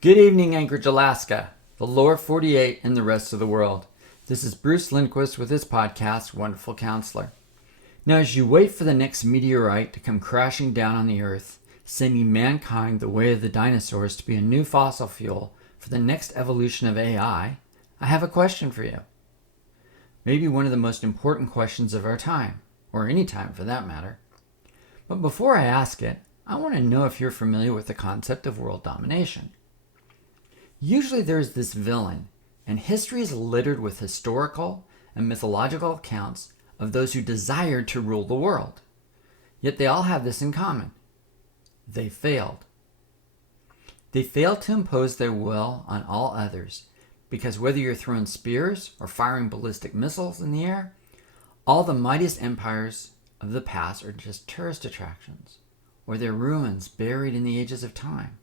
Good evening, Anchorage, Alaska, the lower 48, and the rest of the world. This is Bruce Lindquist with his podcast, Wonderful Counselor. Now, as you wait for the next meteorite to come crashing down on the Earth, sending mankind the way of the dinosaurs to be a new fossil fuel for the next evolution of AI, I have a question for you. Maybe one of the most important questions of our time, or any time for that matter. But before I ask it, I want to know if you're familiar with the concept of world domination. Usually there's this villain, and history is littered with historical and mythological accounts of those who desired to rule the world. Yet they all have this in common. They failed. They failed to impose their will on all others, because whether you're throwing spears or firing ballistic missiles in the air, all the mightiest empires of the past are just tourist attractions, or their ruins buried in the ages of time.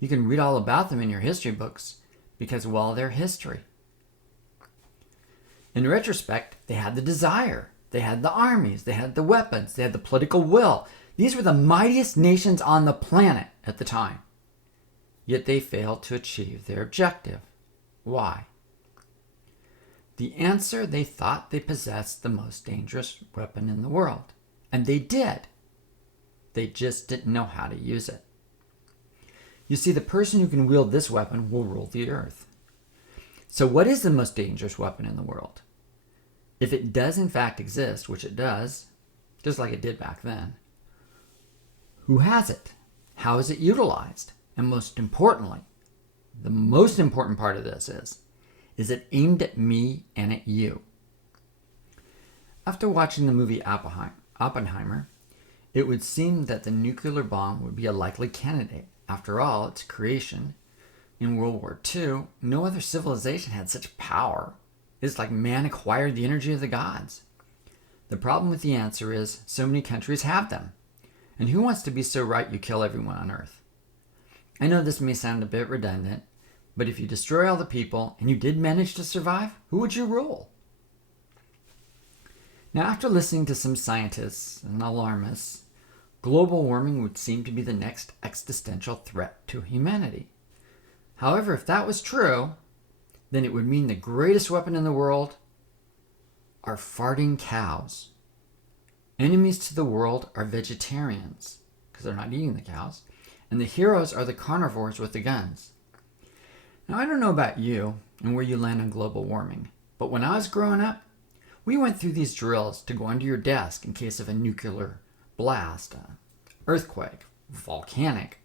You can read all about them in your history books because, well, they're history. In retrospect, they had the desire, they had the armies, they had the weapons, they had the political will. These were the mightiest nations on the planet at the time. Yet they failed to achieve their objective. Why? The answer: they thought they possessed the most dangerous weapon in the world. And they did. They just didn't know how to use it. You see, the person who can wield this weapon will rule the earth. So what is the most dangerous weapon in the world? If it does in fact exist, which it does, just like it did back then, who has it? How is it utilized? And most importantly, the most important part of this is it aimed at me and at you? After watching the movie Oppenheimer, it would seem that the nuclear bomb would be a likely candidate. After all, its creation in World War II, no other civilization had such power. It's like man acquired the energy of the gods. The problem with the answer is so many countries have them. And who wants to be so right you kill everyone on Earth? I know this may sound a bit redundant, but if you destroy all the people and you did manage to survive, who would you rule? Now, after listening to some scientists and alarmists, global warming would seem to be the next existential threat to humanity. However, if that was true, then it would mean the greatest weapon in the world are farting cows. Enemies to the world are vegetarians, because they're not eating the cows, and the heroes are the carnivores with the guns. Now, I don't know about you and where you land on global warming, but when I was growing up, we went through these drills to go under your desk in case of a nuclear blast, earthquake, volcanic,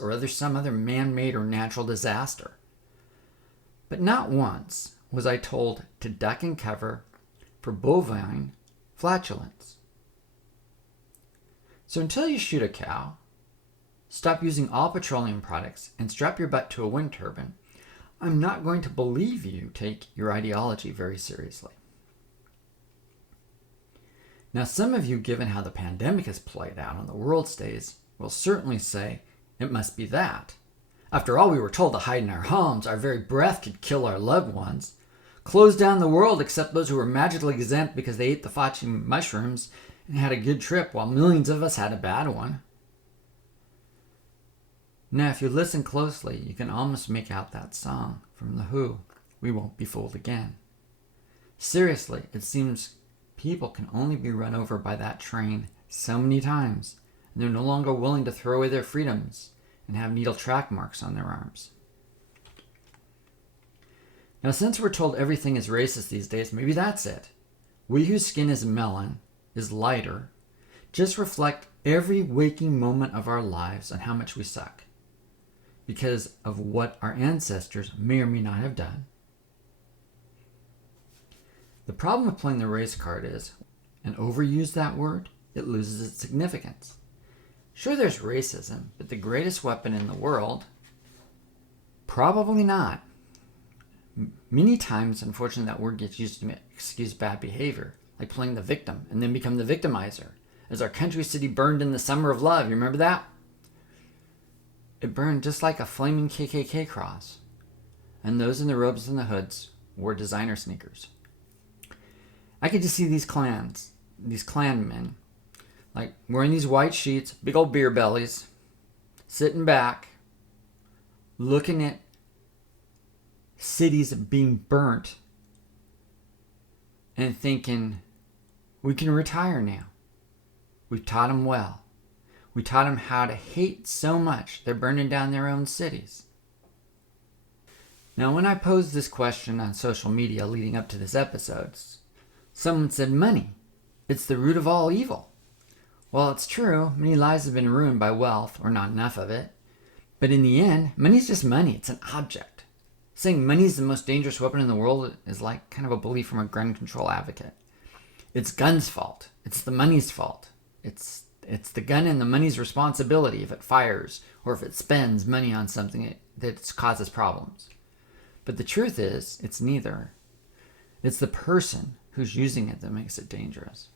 or some other man-made or natural disaster. But not once was I told to duck and cover for bovine flatulence. So until you shoot a cow, stop using all petroleum products, and strap your butt to a wind turbine, I'm not going to believe you take your ideology very seriously. Now, some of you, given how the pandemic has played out on the world stage, will certainly say it must be that. After all, we were told to hide in our homes. Our very breath could kill our loved ones. Close down the world except those who were magically exempt because they ate the Fachi mushrooms and had a good trip, while millions of us had a bad one. Now, if you listen closely, you can almost make out that song from The Who, "We Won't Be Fooled Again." Seriously, it seems people can only be run over by that train so many times, and they're no longer willing to throw away their freedoms and have needle track marks on their arms. Now, since we're told everything is racist these days, maybe that's it. We whose skin is melon, is lighter, just reflect every waking moment of our lives on how much we suck because of what our ancestors may or may not have done. The problem with playing the race card is, and overuse that word, it loses its significance. Sure, there's racism, but the greatest weapon in the world? Probably not. Many times, unfortunately, that word gets used to excuse bad behavior, like playing the victim and then become the victimizer. As our country city burned in the summer of love, you remember that? It burned just like a flaming KKK cross. And those in the robes and the hoods wore designer sneakers. I could just see these clanmen, like wearing these white sheets, big old beer bellies, sitting back, looking at cities being burnt and thinking, we can retire now. We've taught them well. We taught them how to hate so much they're burning down their own cities. Now, when I posed this question on social media leading up to this episode, someone said money. It's the root of all evil. Well, it's true. Many lives have been ruined by wealth, or not enough of it. But in the end, money's just money. It's an object. Saying money's the most dangerous weapon in the world is like kind of a belief from a gun control advocate. It's gun's fault. It's the money's fault. It's the gun and the money's responsibility if it fires or if it spends money on something that causes problems. But the truth is, it's neither. It's the person who's using it that makes it dangerous.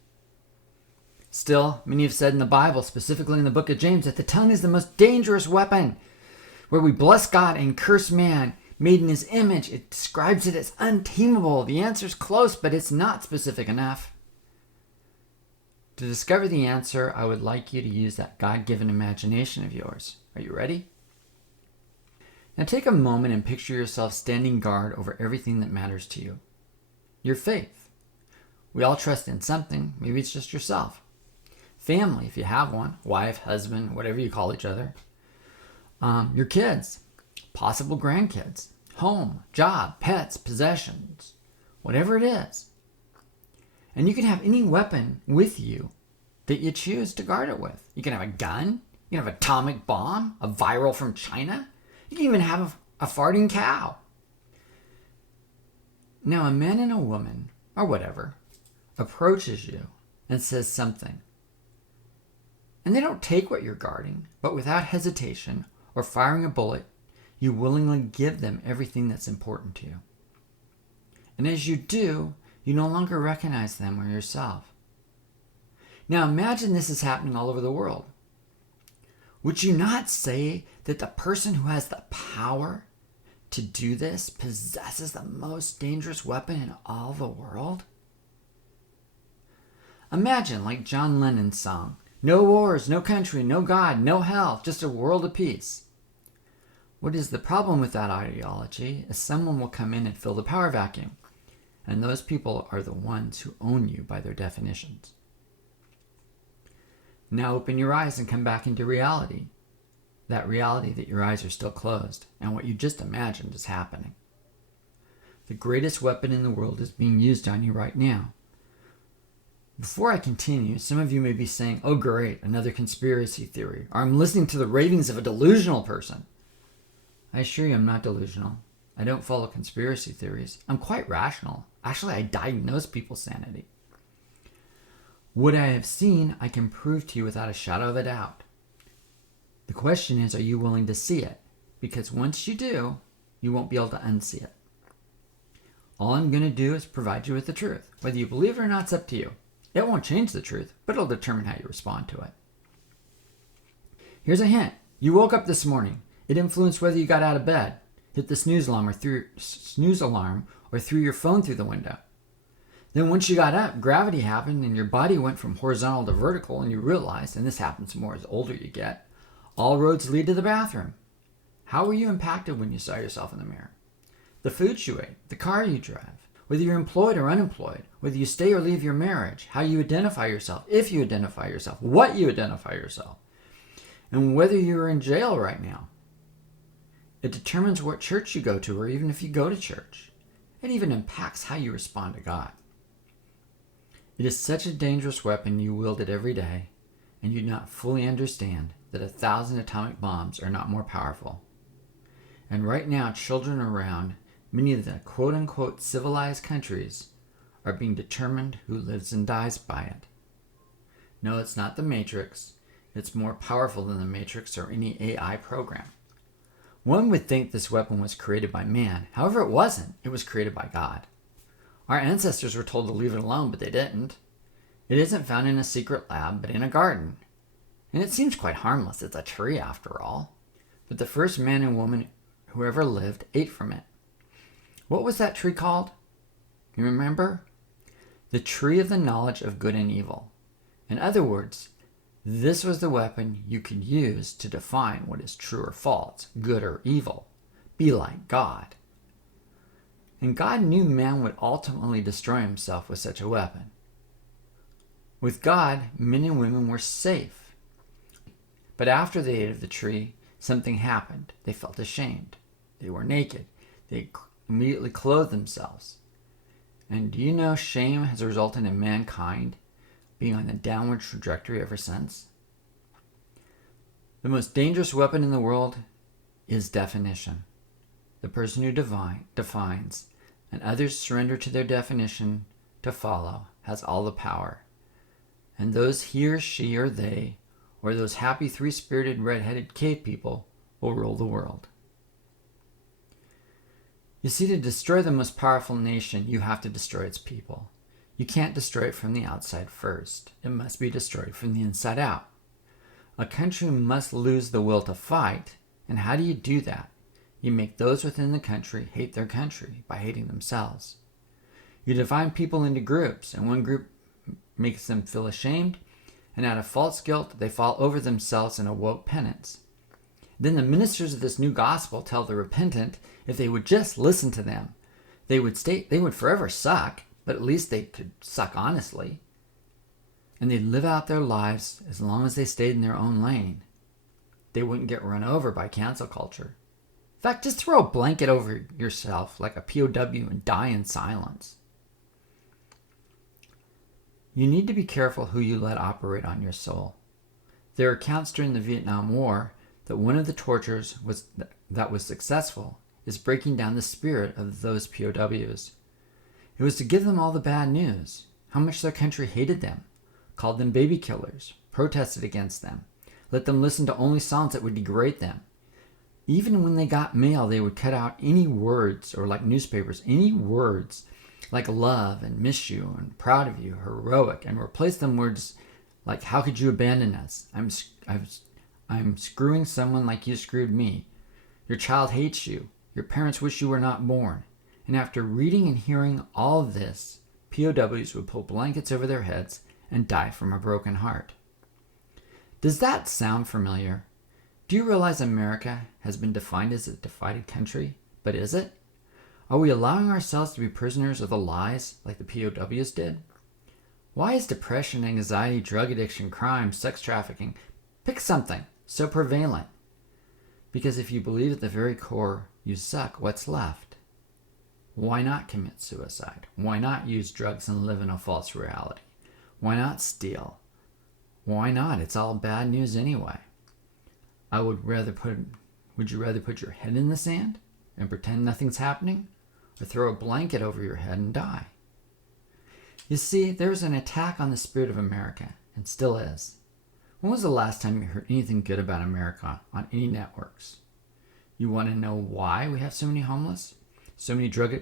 Still, many have said in the Bible, specifically in the book of James, that the tongue is the most dangerous weapon. Where we bless God and curse man, made in his image, it describes it as untamable. The answer's close, but it's not specific enough. To discover the answer, I would like you to use that God-given imagination of yours. Are you ready? Now take a moment and picture yourself standing guard over everything that matters to you. Your faith. We all trust in something. Maybe it's just yourself. Family, if you have one. Wife, husband, whatever you call each other. Your kids. Possible grandkids. Home, job, pets, possessions. Whatever it is. And you can have any weapon with you that you choose to guard it with. You can have a gun. You can have an atomic bomb. A viral from China. You can even have a farting cow. Now, a man and a woman, or whatever, approaches you and says something. And they don't take what you're guarding, but without hesitation or firing a bullet, you willingly give them everything that's important to you. And as you do, you no longer recognize them or yourself. Now imagine this is happening all over the world. Would you not say that the person who has the power to do this possesses the most dangerous weapon in all the world? Imagine, like John Lennon's song, no wars, no country, no God, no hell, just a world of peace. What is the problem with that ideology is someone will come in and fill the power vacuum. And those people are the ones who own you by their definitions. Now open your eyes and come back into reality. That reality that your eyes are still closed and what you just imagined is happening. The greatest weapon in the world is being used on you right now. Before I continue, some of you may be saying, oh great, another conspiracy theory, or I'm listening to the ravings of a delusional person. I assure you I'm not delusional. I don't follow conspiracy theories. I'm quite rational. Actually, I diagnose people's sanity. What I have seen, I can prove to you without a shadow of a doubt. The question is, are you willing to see it? Because once you do, you won't be able to unsee it. All I'm going to do is provide you with the truth. Whether you believe it or not, it's up to you. It won't change the truth, but it'll determine how you respond to it. Here's a hint. You woke up this morning. It influenced whether you got out of bed, hit the snooze alarm, or threw your phone through the window. Then once you got up, gravity happened and your body went from horizontal to vertical, and you realized, and this happens more as older you get, all roads lead to the bathroom. How were you impacted when you saw yourself in the mirror? The food you ate, the car you drive, whether you're employed or unemployed, whether you stay or leave your marriage, how you identify yourself, if you identify yourself, what you identify yourself, and whether you're in jail right now. It determines what church you go to, or even if you go to church. It even impacts how you respond to God. It is such a dangerous weapon you wield it every day, and you do not fully understand that 1,000 atomic bombs are not more powerful. And right now, children around many of the quote-unquote civilized countries are being determined who lives and dies by it. No, it's not the Matrix. It's more powerful than the Matrix or any AI program. One would think this weapon was created by man. However, it wasn't. It was created by God. Our ancestors were told to leave it alone, but they didn't. It isn't found in a secret lab, but in a garden. And it seems quite harmless. It's a tree, after all. But the first man and woman who ever lived ate from it. What was that tree called? You remember? The tree of the knowledge of good and evil. In other words, this was the weapon you could use to define what is true or false, good or evil. be like God. And God knew man would ultimately destroy himself with such a weapon. With God, men and women were safe. But after they ate of the tree, something happened. They felt ashamed. They were naked. They immediately clothed themselves. And do you know shame has resulted in mankind being on a downward trajectory ever since? The most dangerous weapon in the world is definition. The person who defines and others surrender to their definition to follow has all the power. And those he or she or they, or those happy three-spirited red-headed cave people, will rule the world. You see, to destroy the most powerful nation, you have to destroy its people. You can't destroy it from the outside first. It must be destroyed from the inside out. A country must lose the will to fight, and how do you do that? You make those within the country hate their country by hating themselves. You divide people into groups, and one group makes them feel ashamed, and out of false guilt, they fall over themselves in a woke penance. Then the ministers of this new gospel tell the repentant if they would just listen to them, they would forever suck, but at least they could suck honestly. And they'd live out their lives as long as they stayed in their own lane. They wouldn't get run over by cancel culture. In fact, just throw a blanket over yourself like a POW and die in silence. You need to be careful who you let operate on your soul. There are accounts during the Vietnam War that one of the tortures that was successful is breaking down the spirit of those POWs. It was to give them all the bad news, how much their country hated them, called them baby killers, protested against them, let them listen to only songs that would degrade them. Even when they got mail, they would cut out any words, or like newspapers, any words like love and miss you and proud of you, heroic, and replace them words like how could you abandon us? I'm screwing someone like you screwed me. Your child hates you. Your parents wish you were not born. And after reading and hearing all of this, POWs would pull blankets over their heads and die from a broken heart. Does that sound familiar? Do you realize America has been defined as a divided country? But is it? Are we allowing ourselves to be prisoners of the lies like the POWs did? Why is depression, anxiety, drug addiction, crime, sex trafficking, pick something, so prevalent? Because if you believe at the very core you suck, what's left? Why not commit suicide? Why not use drugs and live in a false reality? Why not steal? Why not? It's all bad news anyway. Would you rather put your head in the sand and pretend nothing's happening, or throw a blanket over your head and die? You see, there's an attack on the spirit of America, and still is. When was the last time you heard anything good about America on any networks? You want to know why we have so many homeless, so many drug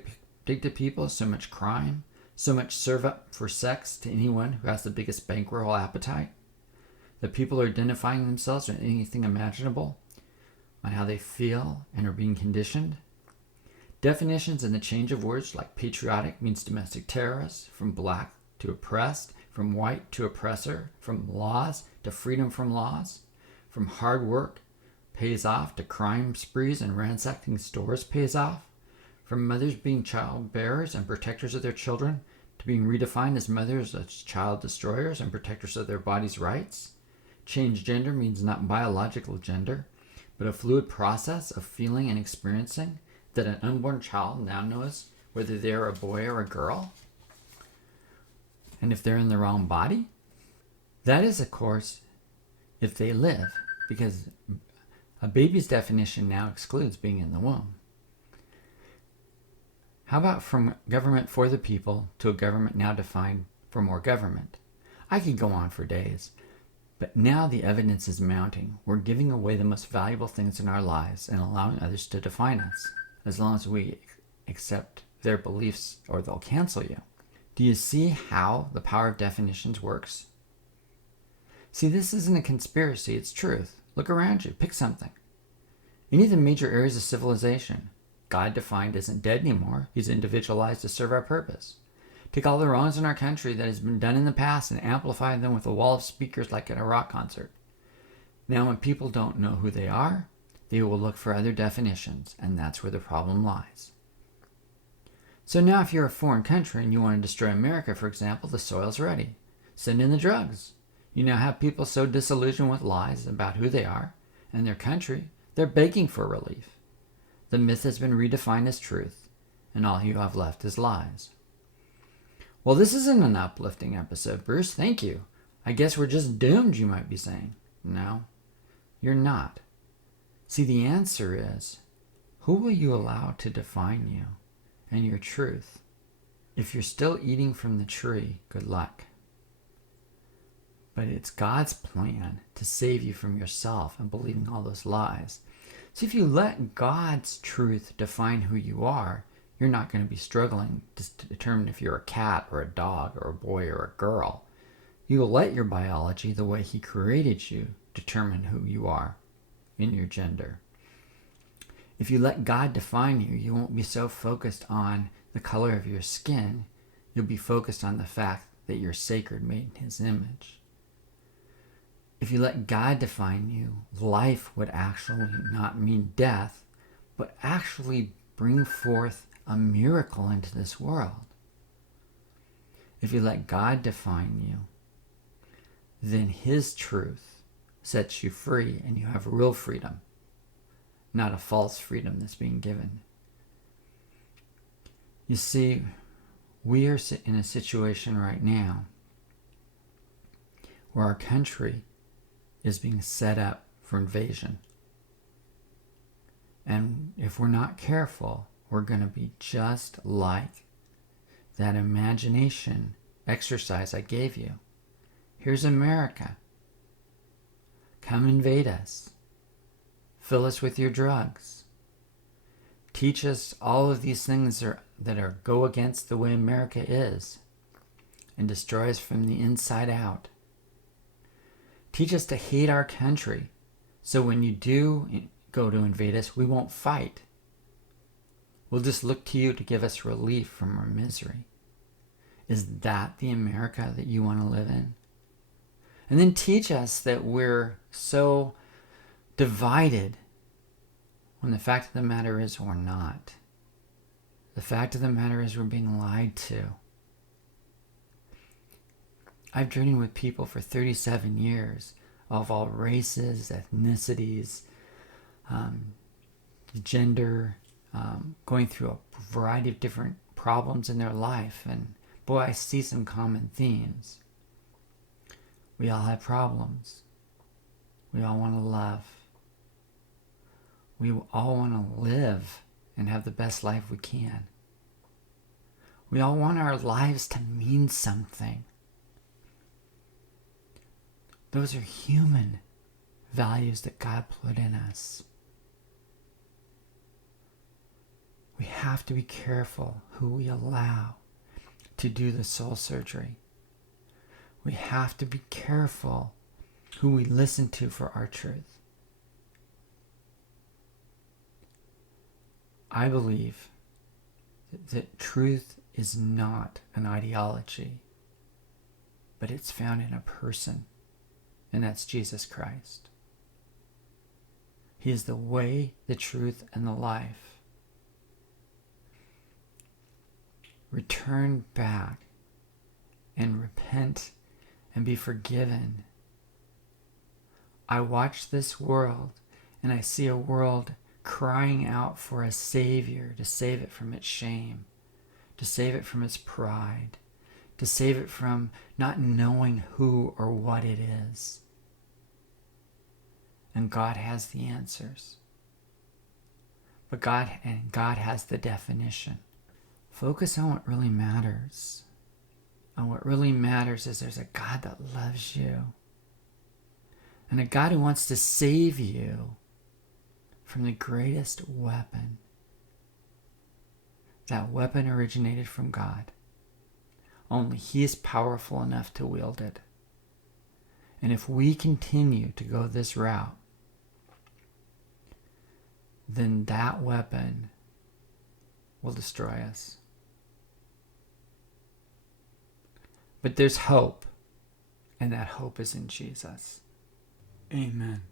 addicted people, so much crime, so much serve up for sex to anyone who has the biggest bankroll appetite? That people are identifying themselves with anything imaginable on how they feel and are being conditioned? Definitions and the change of words like patriotic means domestic terrorist, from black to oppressed, from white to oppressor, from laws to freedom from laws, from hard work pays off to crime sprees and ransacking stores pays off, from mothers being child bearers and protectors of their children to being redefined as mothers as child destroyers and protectors of their bodies' rights. Change gender means not biological gender, but a fluid process of feeling and experiencing that an unborn child now knows whether they're a boy or a girl, and if they're in the wrong body. That is, of course, if they live, because a baby's definition now excludes being in the womb. How about from government for the people to a government now defined for more government? I could go on for days, but now the evidence is mounting. We're giving away the most valuable things in our lives and allowing others to define us, as long as we accept their beliefs or they'll cancel you. Do you see how the power of definitions works? See, this isn't a conspiracy, it's truth. Look around you, pick something. Any of the major areas of civilization, God defined isn't dead anymore, he's individualized to serve our purpose. Take all the wrongs in our country that has been done in the past and amplify them with a wall of speakers like at a rock concert. Now when people don't know who they are, they will look for other definitions, and that's where the problem lies. So now if you're a foreign country and you want to destroy America, for example, the soil's ready. Send in the drugs. You now have people so disillusioned with lies about who they are and their country, they're begging for relief. The myth has been redefined as truth, and all you have left is lies. Well, this isn't an uplifting episode, Bruce. Thank you. I guess we're just doomed, you might be saying. No, you're not. See, the answer is, who will you allow to define you and your truth? If you're still eating from the tree, good luck. But it's God's plan to save you from yourself and believing all those lies. So if you let God's truth define who you are, you're not going to be struggling to determine if you're a cat or a dog or a boy or a girl. You will let your biology, the way He created you, determine who you are in your gender. If you let God define you, you won't be so focused on the color of your skin. You'll be focused on the fact that you're sacred, made in His image. If you let God define you, life would actually not mean death, but actually bring forth a miracle into this world. If you let God define you, then His truth sets you free and you have real freedom, not a false freedom that's being given. You see, we are in a situation right now where our country is being set up for invasion. And if we're not careful, we're going to be just like that imagination exercise I gave you. Here's America. Come invade us. Fill us with your drugs. Teach us all of these things that go against the way America is and destroy us from the inside out. Teach us to hate our country, so when you do go to invade us, we won't fight. We'll just look to you to give us relief from our misery. Is that the America that you want to live in? And then teach us that we're so divided when the fact of the matter is we're not. The fact of the matter is we're being lied to. I've journeyed with people for 37 years of all races, ethnicities, gender, going through a variety of different problems in their life. And boy, I see some common themes. We all have problems. We all want to love. We all want to live and have the best life we can. We all want our lives to mean something. Those are human values that God put in us. We have to be careful who we allow to do the soul surgery. We have to be careful who we listen to for our truth. I believe that truth is not an ideology, but it's found in a person. And that's Jesus Christ. He is the way, the truth, and the life. Return back and repent and be forgiven. I watch this world and I see a world crying out for a Savior to save it from its shame, to save it from its pride, to save it from not knowing who or what it is. And God has the answers. But God has the definition. Focus on what really matters. And what really matters is there's a God that loves you. And a God who wants to save you from the greatest weapon. That weapon originated from God. Only He is powerful enough to wield it. And if we continue to go this route, then that weapon will destroy us. But there's hope, and that hope is in Jesus. Amen.